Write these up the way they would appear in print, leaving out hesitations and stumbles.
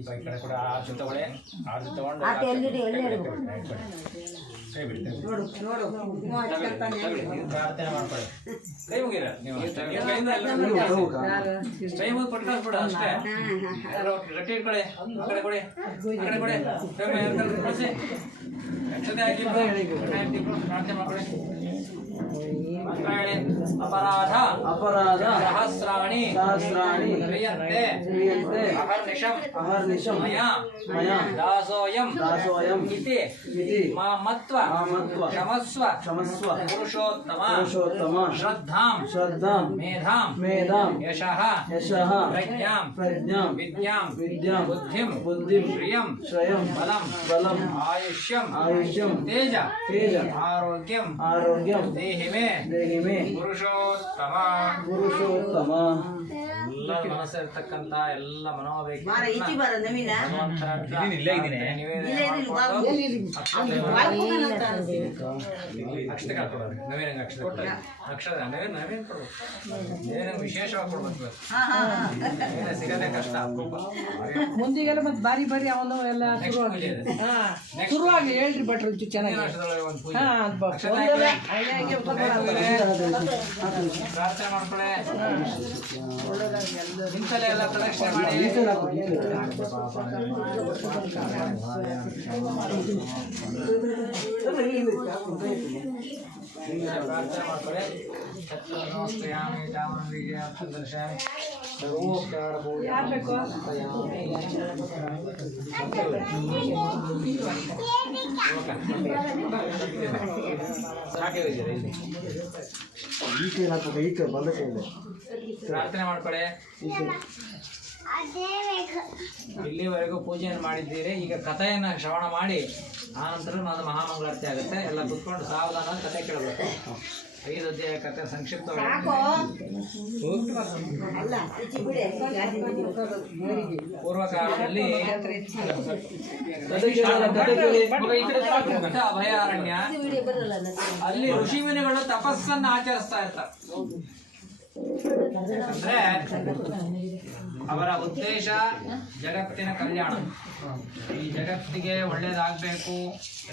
ಈ ಕಡೆ ಕೂಡ ಆಚೆ ತಗೊಳ್ಳಿ, ಆಚೆ ತಗೊಂಡು ಕೈ ಬಿಡಿ, ಪ್ರಾರ್ಥನೆ ಮಾಡ್ಕೊಳ್ಳಿ. ಕೈ ಮುಗಿರ ನೀವು ಕೈ ಮುಗಿ ಪಟ್ಕೊಳ್ಬಿಡ ಅಷ್ಟೇ. ಗಟ್ಟಿ ಇಟ್ಕೊಳ್ಳಿ, ಆ ಕಡೆ ಕೊಡಿ, ಆ ಕಡೆ ಕೊಡಿ, ಕಳಿಸಿ ಪ್ರಾರ್ಥನೆ ಮಾಡ್ಕೊಳ್ಳಿ. अपराध अपराध सहस्राणि सहस्राणि क्रियन्ते क्रियन्ते अहर्निशं मया मया दासोऽयं इति मामत्व क्षमस्व क्षमस्व पुरुषोत्तम पुरुषोत्तम श्रद्धां श्रद्धां मेधां मेधां यशः यशः प्रज्ञां प्रज्ञां विद्यां विद्यां बुद्धिं बुद्धिं श्रियं श्रियं बलं बलं आयुष्यं आयुष्यं तेज तेज आरोग्यं आरोग्यं देहि मे पुरुषोत्तम पुरुषोत्तಮ. ಎಲ್ಲ ಮನಸ್ಸಿರ್ತಕ್ಕಂಥ ಎಲ್ಲ ಮನೋವೇಗ ವಿಶೇಷವಾಗಿ ಕೊಡ್ಬೇಕು, ಸಿಗದೆ ಕಷ್ಟ. ಮುಂದಿಗೆಲ್ಲ ಮತ್ತೆ ಬಾರಿ ಬಾರಿ ಅವನು ಎಲ್ಲ ಶುರುವಾಗಿ ಹೇಳ್ರಿ ಭಟ್ರು ಚೆನ್ನಾಗಿ ಪ್ರಾರ್ಥನೆ ಮಾಡ್ಕೊಳ್ಳೆ. ನಿಂತಲೇ ಎಲ್ಲ ಪ್ರದಕ್ಷಿಣೆ ಮಾಡಿ ಪ್ರಾರ್ಥನೆ ಮಾಡ್ಕೊಳ್ಳೆ. ನಮಸ್ಕಾರಾಮಿ ಚಾಮುಂಡಿಗೆ ದರ್ಶಾಮಿ ಸರ್ವೋಪಚಾರ ಪ್ರಾರ್ಥನೆ ಮಾಡ್ಕೊಳ್ಳೆ. ಇಲ್ಲಿವರೆಗೂ ಪೂಜೆಯನ್ನು ಮಾಡಿದ್ದೀರಿ. ಈಗ ಕಥೆಯನ್ನು ಶ್ರವಣ ಮಾಡಿ ಆನಂತರ ನಾನು ಮಹಾಮಂಗಳಾರತಿ ಆಗುತ್ತೆ. ಎಲ್ಲ ಕುತ್ಕೊಂಡು ಸಾವಧಾನ ಕಥೆ ಕೇಳಬೇಕು. 5 ಅಧ್ಯಾಯ ಕಥೆ ಸಂಕ್ಷಿಪ್ತವಾಗಿ. ಪೂರ್ವ ಕಾಲದಲ್ಲಿ ಅಭಯಾರಣ್ಯ, ಅಲ್ಲಿ ಋಷಿಮುನಿಗಳು ತಪಸ್ಸನ್ನು ಆಚರಿಸ್ತಾ ಇರ್ತಾರೆ. ಅಂದ್ರೆ ಅವರ ಉದ್ದೇಶ ಜಗತ್ತಿನ ಕಲ್ಯಾಣ. ಈ ಜಗತ್ತಿಗೆ ಒಳ್ಳೇದಾಗಬೇಕು.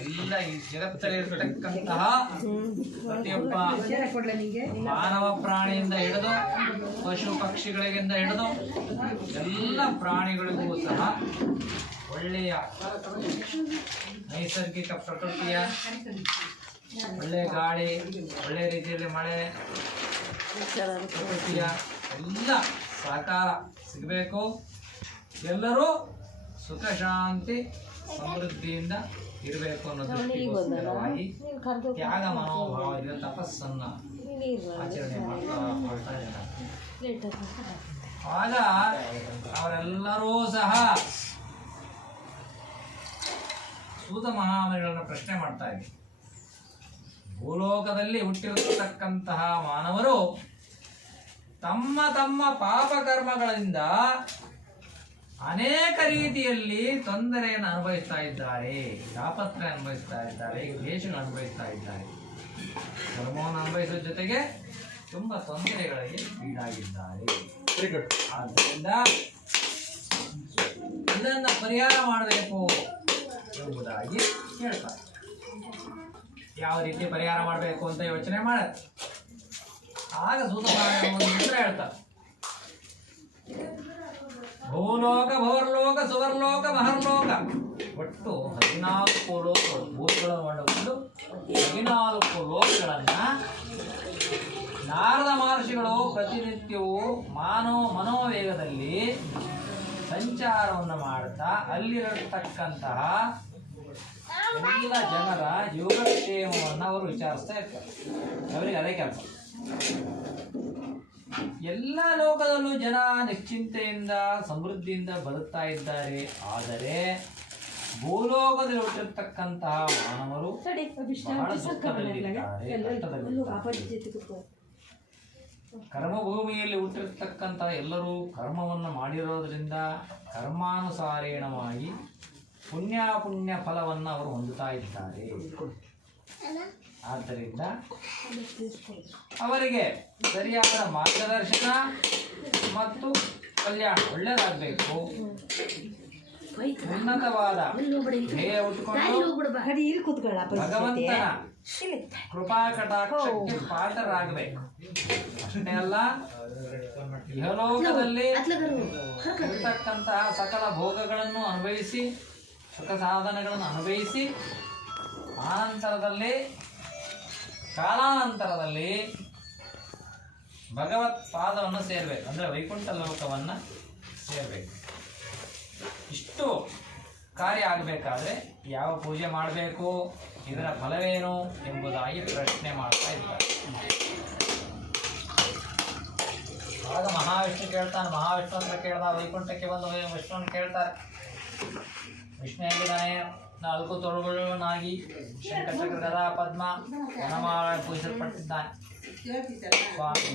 ಎಲ್ಲ ಈ ಜಗತ್ತಲ್ಲಿ ಇರತಕ್ಕಂತಹ ಪ್ರತಿಯೊಬ್ಬ ಮಾನವ ಪ್ರಾಣಿಯಿಂದ ಹಿಡಿದು ಪಶು ಪಕ್ಷಿಗಳಿಂದ ಹಿಡಿದು ಎಲ್ಲ ಪ್ರಾಣಿಗಳಿಗೂ ಸಹ ಒಳ್ಳೆಯ ನೈಸರ್ಗಿಕ ಪ್ರಕೃತಿಯ ಒಳ್ಳೆಯ ಗಾಳಿ, ಒಳ್ಳೆಯ ರೀತಿಯಲ್ಲಿ ಮಳೆ, ಪ್ರಕೃತಿಯ ಎಲ್ಲ ಸಹಕಾರ ಸಿಗಬೇಕು. ಎಲ್ಲರೂ ಸುಖ ಶಾಂತಿ ಸಮೃದ್ಧಿಯಿಂದ ಇರಬೇಕು ಅನ್ನೋ ದೃಷ್ಟಿಗೋಸ್ಕರವಾಗಿ ತ್ಯಾಗ ಮನೋಭಾವದಿಂದ ತಪಸ್ಸನ್ನ ಆಚರಣೆ ಮಾಡ್ತಾ ಇದ್ದಾರೆ. ಆಗ ಅವರೆಲ್ಲರೂ ಸಹ ಸೂತ ಮಹಾಮನಿಗಳನ್ನು ಪ್ರಶ್ನೆ ಮಾಡ್ತಾ ಇದ್ದಾರೆ. ಭೂಲೋಕದಲ್ಲಿ ಹುಟ್ಟಿರತಕ್ಕಂತಹ ಮಾನವರು ತಮ್ಮ ತಮ್ಮ ಪಾಪಕರ್ಮಗಳಿಂದ ಅನೇಕ ರೀತಿಯಲ್ಲಿ ತೊಂದರೆಯನ್ನು ಅನುಭವಿಸ್ತಾ ಇದ್ದಾರೆ, ತಾಪತ್ರೆ ಅನುಭವಿಸ್ತಾ ಇದ್ದಾರೆ, ಕ್ಲೇಶಗಳನ್ನು ಅನುಭವಿಸ್ತಾ ಇದ್ದಾರೆ. ಕರ್ಮವನ್ನು ಅನುಭವಿಸುವ ಜೊತೆಗೆ ತುಂಬ ತೊಂದರೆಗಳಿಗೆ ಈಡಾಗಿದ್ದಾರೆ. ಆದ್ದರಿಂದ ಇದನ್ನು ಪರಿಹಾರ ಮಾಡಬೇಕು ಎಂಬುದಾಗಿ ಹೇಳ್ತಾರೆ. ಯಾವ ರೀತಿ ಪರಿಹಾರ ಮಾಡಬೇಕು ಅಂತ ಯೋಚನೆ ಮಾಡುತ್ತೆ. ಆಗ ಸೂತ ಮಂತ್ರ ಹೇಳ್ತಾರೆ. ಭೂಲೋಕ, ಭವರ್ಲೋಕ, ಸುವರ್ಲೋಕ, ಮಹರ್ಲೋಕ, ಒಟ್ಟು 14 ಲೋಕ ಭೂತಗಳನ್ನು ಮಾಡಿಕೊಂಡು 14 ಲೋಕಗಳನ್ನ ನಾರದ ಮಹರ್ಷಿಗಳು ಪ್ರತಿನಿತ್ಯವೂ ಮನೋವೇಗದಲ್ಲಿ ಸಂಚಾರವನ್ನು ಮಾಡುತ್ತಾ ಅಲ್ಲಿರತಕ್ಕಂತಹ ಎಲ್ಲ ಜನರ ಯೋಗಕ್ಷೇಮವನ್ನು ಅವರು ವಿಚಾರಿಸ್ತಾ ಇರ್ತಾರೆ. ಅವರಿಗೆ ಅದೇ ಕೆಲಸ. ಎಲ್ಲ ಲೋಕದಲ್ಲೂ ಜನ ನಿಶ್ಚಿಂತೆಯಿಂದ ಸಮೃದ್ಧಿಯಿಂದ ಬದುಕ್ತಾ ಇದ್ದಾರೆ. ಆದರೆ ಭೂಲೋಕದಲ್ಲಿ ಹುಟ್ಟಿರ್ತಕ್ಕಂತಹ ಮಾನವರು ಬಹಳ ದುಃಖದಲ್ಲಿದ್ದಾರೆ. ಕರ್ಮಭೂಮಿಯಲ್ಲಿ ಹುಟ್ಟಿರ್ತಕ್ಕಂತಹ ಎಲ್ಲರೂ ಕರ್ಮವನ್ನು ಮಾಡಿರೋದ್ರಿಂದ ಕರ್ಮಾನುಸಾರೇಣವಾಗಿ ಪುಣ್ಯ ಫಲವನ್ನು ಅವರು ಹೊಂದುತ್ತಾ ಇದ್ದಾರೆ. ಆದ್ದರಿಂದ ಅವರಿಗೆ ಸರಿಯಾದ ಮಾರ್ಗದರ್ಶನ ಮತ್ತು ಕಲ್ಯಾಣ ಒಳ್ಳೆಯದಾಗಬೇಕು. ಉನ್ನತವಾದ ಧ್ಯೇಯ ಉಟ್ಕೊಂಡು ಭಗವಂತನ ಕೃಪಾ ಕಟಾಕ್ಷಕ್ಕೆ ಪಾತ್ರರಾಗಬೇಕು. ಅಷ್ಟೇ ಅಲ್ಲ, ಇಹಲೋಕದಲ್ಲಿ ಇರತಕ್ಕಂತಹ ಸಕಲ ಭೋಗಗಳನ್ನು ಅನುಭವಿಸಿ, ಸುಖ ಸಾಧನಗಳನ್ನು ಅನುಭವಿಸಿ, ಆನಂತರದಲ್ಲಿ ಕಾಲಾನಂತರದಲ್ಲಿ ಭಗವತ್ ಪಾದವನ್ನು ಸೇರಬೇಕು, ಅಂದರೆ ವೈಕುಂಠ ಲೋಕವನ್ನು ಸೇರಬೇಕು. ಇಷ್ಟು ಕಾರ್ಯ ಆಗಬೇಕಾದ್ರೆ ಯಾವ ಪೂಜೆ ಮಾಡಬೇಕು, ಇದರ ಫಲವೇನು ಎಂಬುದಾಗಿ ಪ್ರಶ್ನೆ ಮಾಡ್ತಾ ಇದ್ದಾರೆ. ಆಗ ಮಹಾವಿಷ್ಣು ಕೇಳ್ತಾನೆ. ಮಹಾವಿಷ್ಣು ಹತ್ರ ಕೇಳ್ದ, ವೈಕುಂಠಕ್ಕೆ ಬಂದು ವಿಷ್ಣುವನ್ನು ಕೇಳ್ತಾರೆ. ವಿಷ್ಣು ಎಂಬುದಾನೆ 4 ತೊಳುಗಳನ್ನಾಗಿ ಶಂಖಚಕ್ರ ಗದಾ ಪದ್ಮ ವನಮಾಲ ಪೂಜಿಸಲ್ಪಟ್ಟಿದ್ದಾನೆ. ಸ್ವಾಮಿ,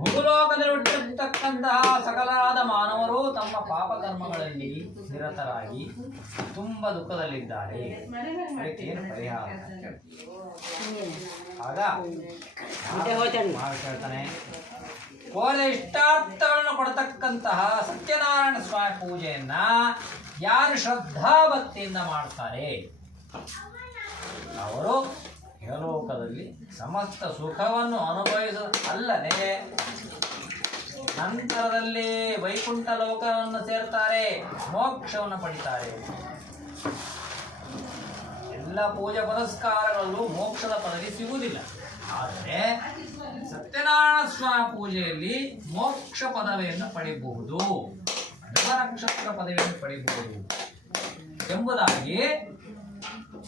ಭೂಲೋಕದಲ್ಲಿ ಹುಟ್ಟಿರತಕ್ಕಂತಹ ಸಕಲಾದ ಮಾನವರು ತಮ್ಮ ಪಾಪಕರ್ಮಗಳಲ್ಲಿ ನಿರತರಾಗಿ ತುಂಬ ದುಃಖದಲ್ಲಿದ್ದಾರೆ, ಅದಕ್ಕೇನು ಪರಿಹಾರ? ಆಗ ಹೇಳ್ತಾನೆ, ಕೋರಿದ ಇಷ್ಟಾರ್ಥಗಳನ್ನು ಕೊಡತಕ್ಕಂತಹ ಸತ್ಯನಾರಾಯಣ ಸ್ವಾಮಿ ಪೂಜೆಯನ್ನ ಯಾರು ಶ್ರದ್ಧಾಭಕ್ತಿಯಿಂದ ಮಾಡ್ತಾರೆ ಅವರು ಇಹಲೋಕದಲ್ಲಿ ಸಮಸ್ತ ಸುಖವನ್ನು ಅನುಭವಿಸಲ್ಲದೆ ನಂತರದಲ್ಲಿ ವೈಕುಂಠ ಲೋಕವನ್ನು ಸೇರ್ತಾರೆ, ಮೋಕ್ಷವನ್ನು ಪಡಿತಾರೆ. ಎಲ್ಲ ಪೂಜೆ ಪುರಸ್ಕಾರಗಳಲ್ಲೂ ಮೋಕ್ಷದ ಪದವಿ ಸಿಗುವುದಿಲ್ಲ. ಆದರೆ ಸತ್ಯನಾರಾಯಣ ಸ್ವಾಮಿ ಪೂಜೆಯಲ್ಲಿ ಮೋಕ್ಷ ಪದವಿಯನ್ನು ಪಡೆಯಬಹುದು, ನಕ್ಷತ್ರ ಪದವಿಯನ್ನು ಪಡೆಯಬಹುದು ಎಂಬುದಾಗಿ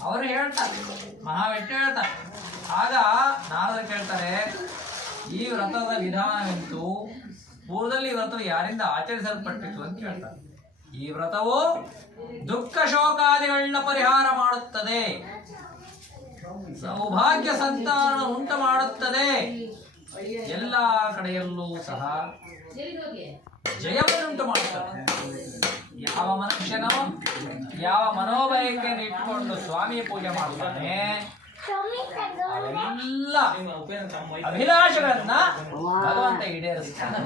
ಅವರು ಹೇಳ್ತಾರೆ. ಮಹಾವಿಷ್ಣು ಹೇಳ್ತಾರೆ. ಆಗ ನಾರದರು ಕೇಳ್ತಾರೆ, ಈ ವ್ರತದ ವಿಧಾನವೆಂತೂ ಪೂರ್ವದಲ್ಲಿ ವ್ರತವು ಯಾರಿಂದ ಆಚರಿಸಲ್ಪಟ್ಟಿತು ಅಂತ ಕೇಳ್ತಾರೆ. ಈ ವ್ರತವು ದುಃಖ ಶೋಕಾದಿಗಳನ್ನ ಪರಿಹಾರ ಮಾಡುತ್ತದೆ, ಸೌಭಾಗ್ಯ ಸಂತಾನ ಉಂಟು ಮಾಡುತ್ತದೆ, ಎಲ್ಲ ಕಡೆಯಲ್ಲೂ ಸಹ ಜಯವನ್ನುಂಟು ಮಾಡುತ್ತದೆ. ಯಾವ ಮನುಷ್ಯನೋ ಯಾವ ಮನೋಬಯಕೆಯನ್ನು ಇಟ್ಟುಕೊಂಡು ಸ್ವಾಮಿ ಪೂಜೆ ಮಾಡ್ತಾನೆ, ಅವೆಲ್ಲ ಅಭಿಲಾಷಗಳನ್ನ ಭಗವಂತ ಈಡೇರಿಸ್ತಾನೆ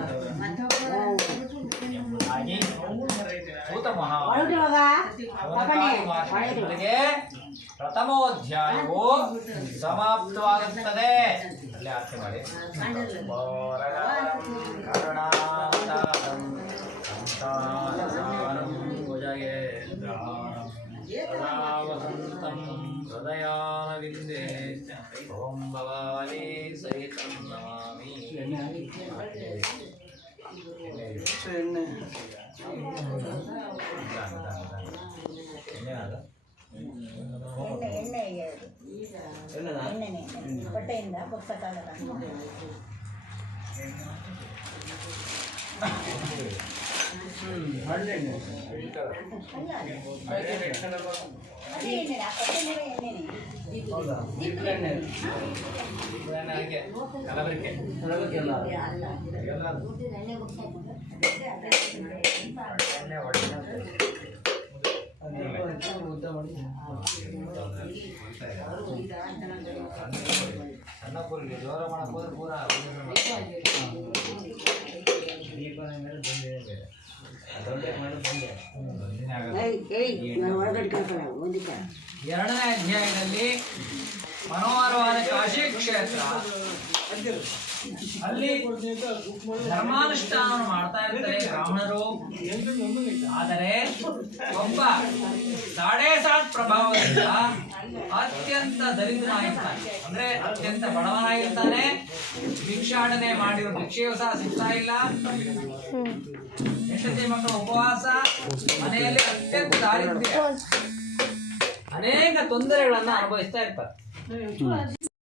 ಎಂಬುದಾಗಿ ಸೂತ ಮಹಾಮುನಿಗಳಿಗೆ ಪ್ರಥಮೋಧ್ಯಾಯವು ಸಮಾಪ್ತವಾಗುತ್ತದೆ. ಅಲ್ಲಿ ಅರ್ಥ ಮಾಡಿ. ವಸಂತಂ ಹೃದಯಾನವಿಂದೇ ಓಂ ಭವಾನಿ ಸಹಿತಂ ನಮಾಮಿ. ಹೊಟ್ಟೆಯಿಂದ ಪುಸ್ತಕ ಸಣ್ಣ ಪೂರಿಗೆ ಜೋರ ಮಾಡಕ್ ಹೋದ್ರೆ ಪೂರ ಎರಡನೇ ಅಧ್ಯಾಯದಲ್ಲಿ ಮನೋಹರವಾದ ಕಾಶಿ ಕ್ಷೇತ್ರ, ಅಲ್ಲಿ ಧರ್ಮಾನುಷ್ಠಾನವನ್ನು ಮಾಡ್ತಾ ಇರ್ತಾರೆ ಬ್ರಾಹ್ಮಣರು. ಆದರೆ ಒಬ್ಬ ಸಾಡೇಸಾಟ್ ಪ್ರಭಾವದಿಂದ ಅತ್ಯಂತ ದರಿದ್ರನಾಗಿರ್ತಾನೆ, ಅಂದ್ರೆ ಅತ್ಯಂತ ಬಡವನಾಗಿರ್ತಾನೆ. ಭಿಕ್ಷಾಟನೆ ಮಾಡಿರೋ ಭಿಕ್ಷೆಯೂ ಸಹ ಸಿಗ್ತಾ ಇಲ್ಲ, ಹೆಂಡತಿ ಮಕ್ಕಳ ಉಪವಾಸ, ಮನೆಯಲ್ಲಿ ಅತ್ಯಂತ ದಾರಿದ್ರ್ಯ, ಅನೇಕ ತೊಂದರೆಗಳನ್ನ ಅನುಭವಿಸ್ತಾ ಇರ್ತಾರೆ.